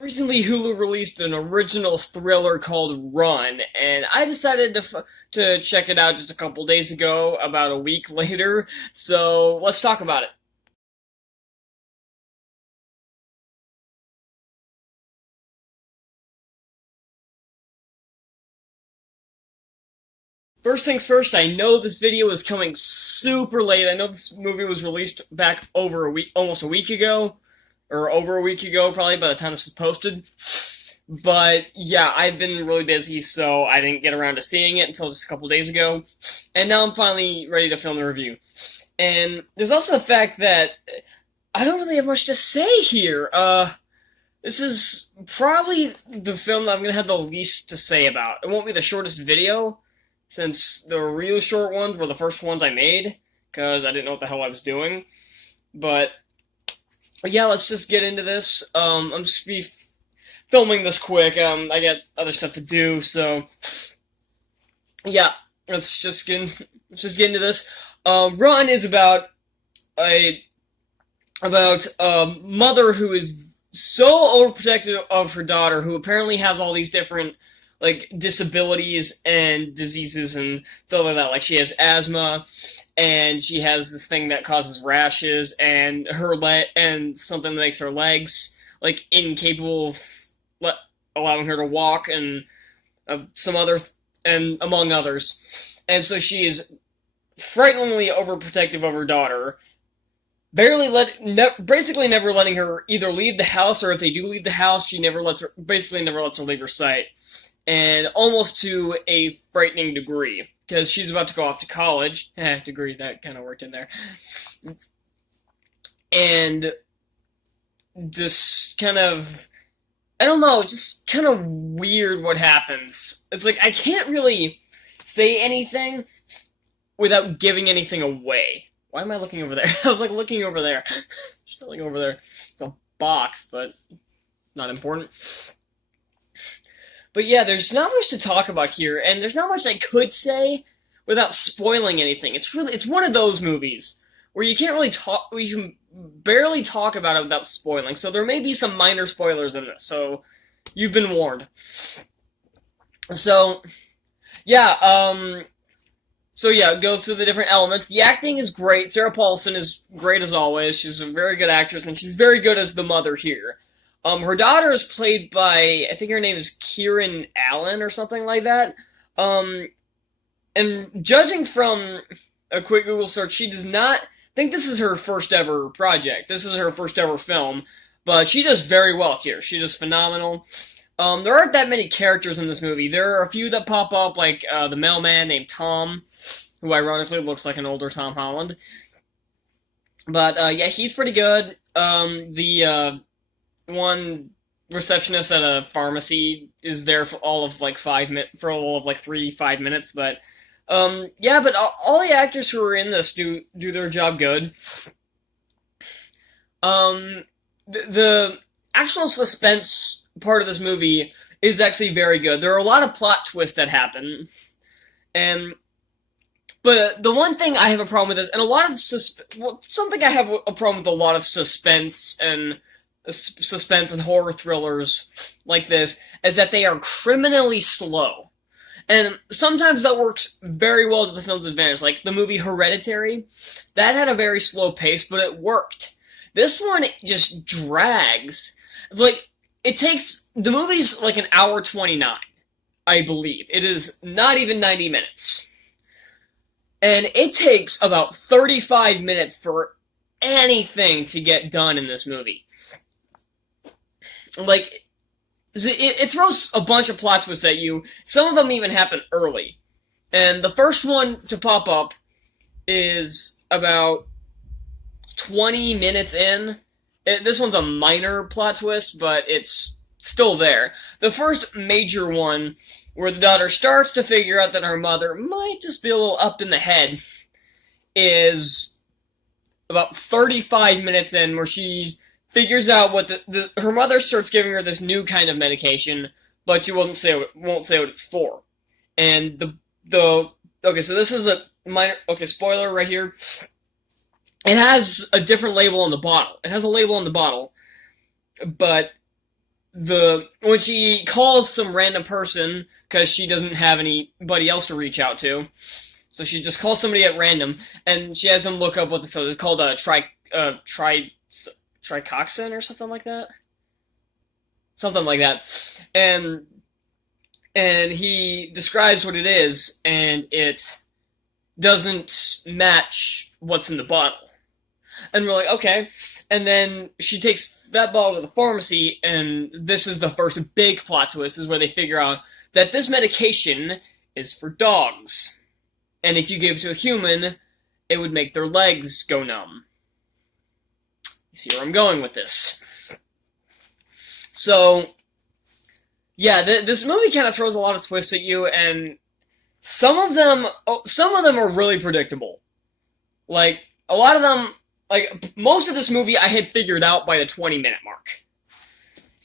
Recently, Hulu released an original thriller called Run, and I decided to check it out just a couple days ago, about a week later. So let's talk about it. First things first, I know this video is coming super late. I know this movie was released back over a week, almost a week ago, or over a week ago, probably by the time this is posted. But yeah, I've been really busy, so I didn't get around to seeing it until just a couple days ago. And now I'm finally ready to film the review. And there's also the fact that I don't really have much to say here. This is probably the film that I'm gonna have the least to say about. It won't be the shortest video, since the really short ones were the first ones I made, because I didn't know what the hell I was doing. But yeah, let's just get into this. I'm just be filming this quick. I got other stuff to do, so yeah, let's just get into this. Run is a about a mother who is so overprotective of her daughter, who apparently has all these different like disabilities and diseases and stuff like that. Like she has asthma, and she has this thing that causes rashes, and and something that makes her legs like incapable of le- allowing her to walk, and some other and among others. And so she is frighteningly overprotective of her daughter, basically never letting her either leave the house, or if they do leave the house, she basically never lets her leave her sight, and almost to a frightening degree, because she's about to go off to college. Degree, that kind of worked in there. And just kind of, I don't know, just kind of weird what happens. It's like, I can't really say anything without giving anything away. Why am I looking over there? I was like looking over there. Just looking over there. It's a box, but not important. But yeah, there's not much to talk about here, and there's not much I could say without spoiling anything. It's one of those movies where you can't really talk, where you can barely talk about it without spoiling. So there may be some minor spoilers in this, so you've been warned. So yeah, go through the different elements. The acting is great. Sarah Paulson is great as always. She's a very good actress, and she's very good as the mother here. Her daughter is played by, I think her name is Kieran Allen or something like that. And judging from a quick Google search, she does not think this is her first ever project. This is her first ever film, but she does very well here. She does phenomenal. There aren't that many characters in this movie. There are a few that pop up, like the mailman named Tom, who ironically looks like an older Tom Holland. But yeah, he's pretty good. The one receptionist at a pharmacy is there for all of like 3-5 minutes. But yeah, but all the actors who are in this do their job good. The actual suspense part of this movie is actually very good. There are a lot of plot twists that happen, and but the one thing I have a problem with is, and a lot of something I have a problem with a lot of suspense and horror thrillers like this is that they are criminally slow. And sometimes that works very well to the film's advantage. Like the movie Hereditary, that had a very slow pace, but it worked. This one just drags. Like, the movie's like an hour 29, I believe. It is not even 90 minutes. And it takes about 35 minutes for anything to get done in this movie. Like, it throws a bunch of plot twists at you. Some of them even happen early. And the first one to pop up is about 20 minutes in. This one's a minor plot twist, but it's still there. The first major one, where the daughter starts to figure out that her mother might just be a little upped in the head, is about 35 minutes in, where she figures out what her mother starts giving her this new kind of medication, but she won't say what it's for. And okay, so this is a minor, okay, spoiler right here. It has a different label on the bottle. It has a label on the bottle, but when she calls some random person, because she doesn't have anybody else to reach out to, so she just calls somebody at random, and she has them look up what this is. It's called a tricoxin or something like that. Something like that. And he describes what it is, and it doesn't match what's in the bottle. And we're like, okay. And then she takes that bottle to the pharmacy, and this is the first big plot twist, is where they figure out that this medication is for dogs. And if you give it to a human, it would make their legs go numb. You see where I'm going with this. So, yeah, this movie kind of throws a lot of twists at you, and some of them are really predictable. Like, a lot of them, like, most of this movie I had figured out by the 20-minute mark.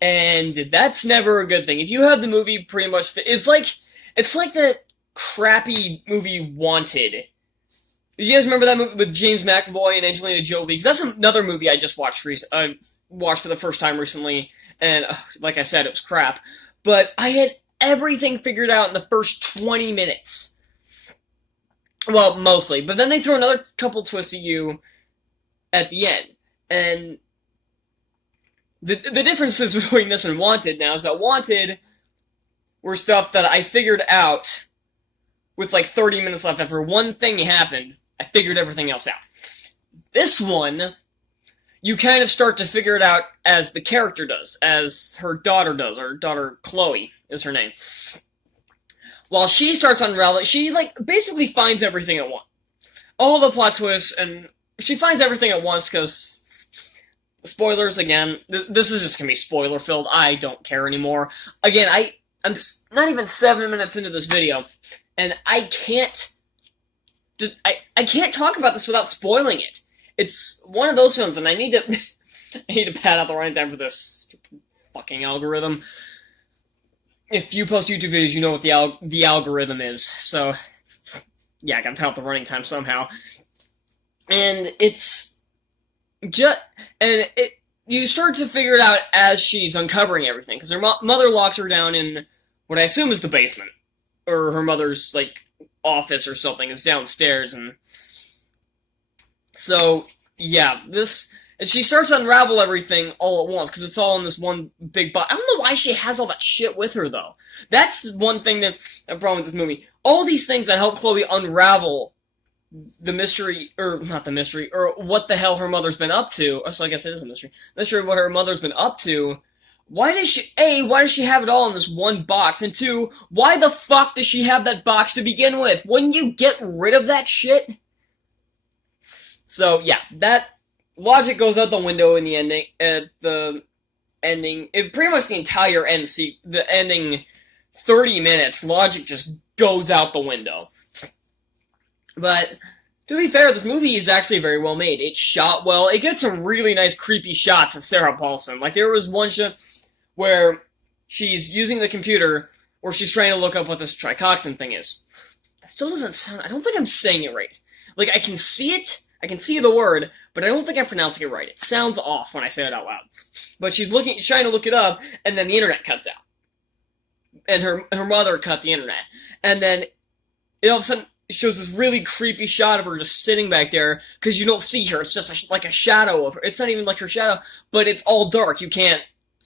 And that's never a good thing. If you have the movie pretty much... It's like that crappy movie Wanted. You guys remember that movie with James McAvoy and Angelina Jolie? Because that's another movie I just watched watched for the first time recently. And, like I said, it was crap. But I had everything figured out in the first 20 minutes. Well, mostly. But then they throw another couple twists at you at the end. And the differences between this and Wanted now is that Wanted were stuff that I figured out with like 30 minutes left. After one thing happened, I figured everything else out. This one, you kind of start to figure it out as the character does, as her daughter does. Her daughter, Chloe, is her name. While she starts unraveling, she, like, basically finds everything at once. All the plot twists, and she finds everything at once, because, spoilers again, this is just going to be spoiler-filled. I don't care anymore. Again, I'm not even 7 minutes into this video, and I can't talk about this without spoiling it. It's one of those films, and I need to pad out the running time for this stupid fucking algorithm. If you post YouTube videos, you know what the algorithm is. So, yeah, I gotta pad out the running time somehow. And it's just, you start to figure it out as she's uncovering everything, because her mother locks her down in what I assume is the basement, or her mother's, like, office or something is downstairs, and so, yeah, and she starts to unravel everything all at once, because it's all in this one big box. I don't know why she has all that shit with her, though. That's one thing that, a problem with this movie. All these things that help Chloe unravel the mystery, or not the mystery, or what the hell her mother's been up to. So I guess it is a mystery. Mystery of what her mother's been up to. Why does she have it all in this one box? And two, why the fuck does she have that box to begin with? Wouldn't you get rid of that shit? So, yeah, that logic goes out the window in the ending. Pretty much the entire the ending 30 minutes, logic just goes out the window. But, to be fair, this movie is actually very well made. It's shot well. It gets some really nice creepy shots of Sarah Paulson. Like, there was one shot where she's using the computer, or she's trying to look up what this tricoxin thing is. That still doesn't sound... I don't think I'm saying it right. Like, I can see it, I can see the word, but I don't think I'm pronouncing it right. It sounds off when I say it out loud. But she's trying to look it up, and then the internet cuts out. And her mother cut the internet. And then, all of a sudden, it shows this really creepy shot of her just sitting back there, because you don't see her. It's just like a shadow of her. It's not even like her shadow, but it's all dark. You can't,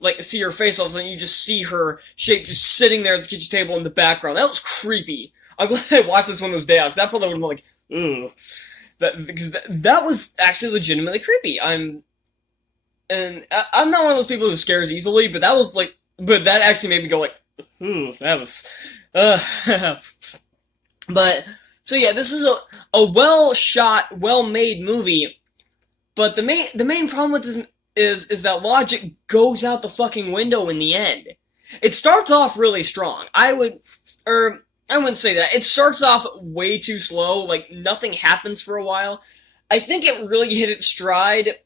like, see her face all of a sudden. You just see her shape just sitting there at the kitchen table in the background. That was creepy. I'm glad I watched this one of those days, because that probably would have been like, ugh. Because that was actually legitimately creepy. I'm not one of those people who scares easily, but that actually made me go like, ooh, that was, But, so yeah, this is a well-shot, well-made movie, but the main problem with this is that logic goes out the fucking window in the end. It starts off really strong. I wouldn't say that. It starts off way too slow, like nothing happens for a while. I think it really hit its stride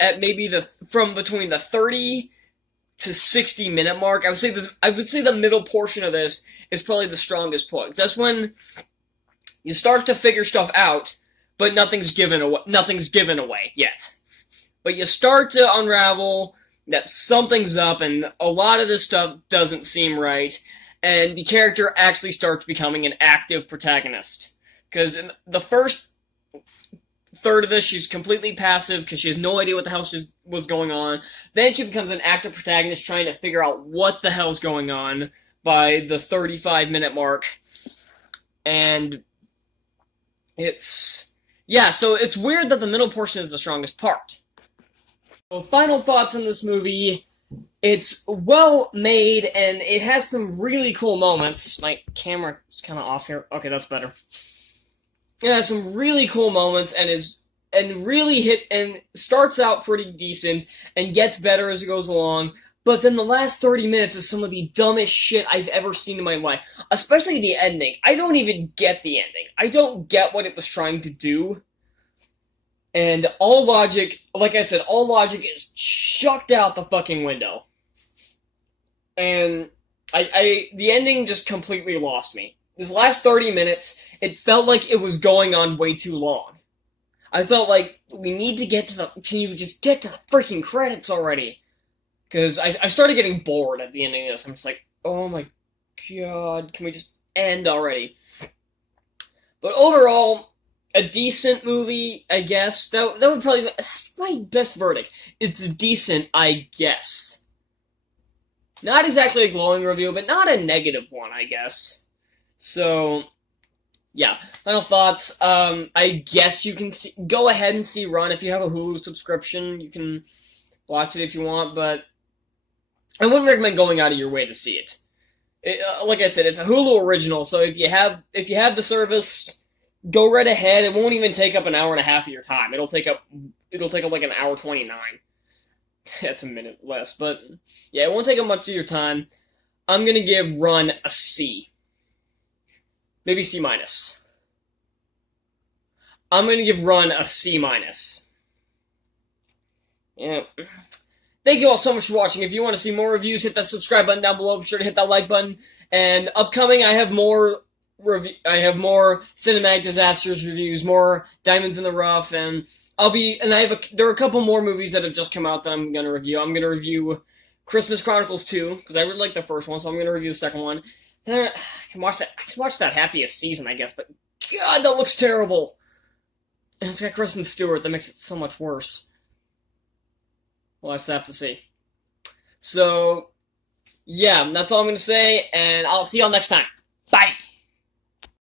at maybe from between the 30 to 60 minute mark. I would say the middle portion of this is probably the strongest point. That's when you start to figure stuff out, but nothing's given away yet. But you start to unravel that something's up, and a lot of this stuff doesn't seem right, and the character actually starts becoming an active protagonist. Because in the first third of this, she's completely passive because she has no idea what the hell was going on. Then she becomes an active protagonist trying to figure out what the hell's going on by the 35-minute mark. And so it's weird that the middle portion is the strongest part. So final thoughts on this movie. It's well made, and it has some really cool moments. My camera is kind of off here. Okay, that's better. It has some really cool moments, and really starts out pretty decent and gets better as it goes along. But then the last 30 minutes is some of the dumbest shit I've ever seen in my life. Especially the ending. I don't even get the ending. I don't get what it was trying to do. And all logic, like I said, all logic is chucked out the fucking window. And the ending just completely lost me. This last 30 minutes, it felt like it was going on way too long. I felt like, we need to get to can you just get to the freaking credits already? Because I started getting bored at the ending of this. I'm just like, oh my god, can we just end already? But overall, a decent movie, I guess. That would probably, that's my best verdict. It's decent, I guess. Not exactly a glowing review, but not a negative one, I guess. So, yeah. Final thoughts. I guess you can go ahead and see Run if you have a Hulu subscription. You can watch it if you want, but I wouldn't recommend going out of your way to see it. Like I said, it's a Hulu original, so if you have the service, go right ahead. It won't even take up an hour and a half of your time. It'll take up like an hour 29. That's a minute less, but yeah, it won't take up much of your time. I'm gonna give Run a C. Maybe C-. I'm gonna give Run a C-. Yeah. Thank you all so much for watching. If you want to see more reviews, hit that subscribe button down below. Be sure to hit that like button. And upcoming, I have more cinematic disasters reviews, more Diamonds in the Rough, and there are a couple more movies that have just come out that I'm gonna review. I'm gonna review Christmas Chronicles 2 because I really like the first one, so I'm gonna review the second one. Then I can watch that Happiest Season, I guess, but God, that looks terrible. And it's got Kristen Stewart. That makes it so much worse. We'll have to see. So, yeah, that's all I'm going to say, and I'll see y'all next time. Bye!